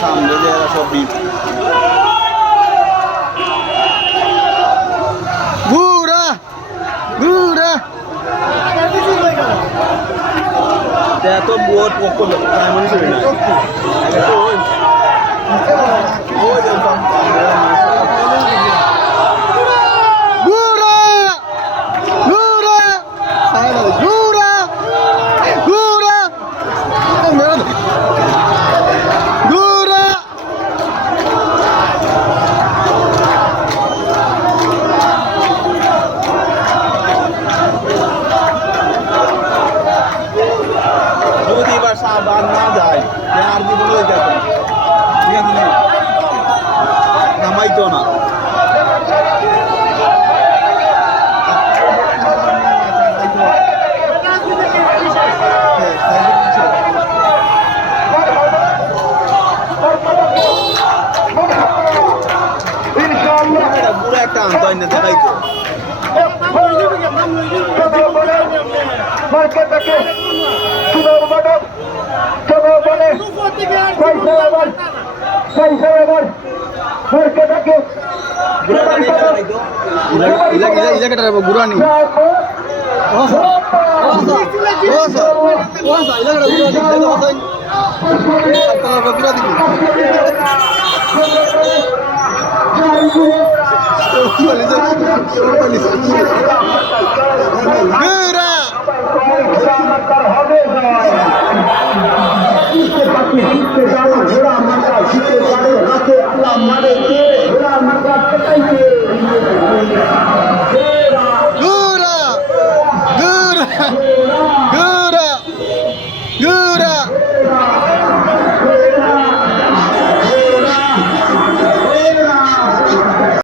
সামনে যে সব বিট ঘুরা ঘুরা এত বোর পক্ষ প্রাইমারি হিসেবে না আগে তো ওই ওই যে ঘুরা ঘুরা ঘুরা ঘুরা ঘুরা যদি না যায় আর জীবন ঠিক আছে নি? নামাইতো না। পুরো একটা আন্তয় না দেখাইতো ওসা আপনারা ঘুরা দিবি ঘুরা হবে আমার বাপকে চাইছে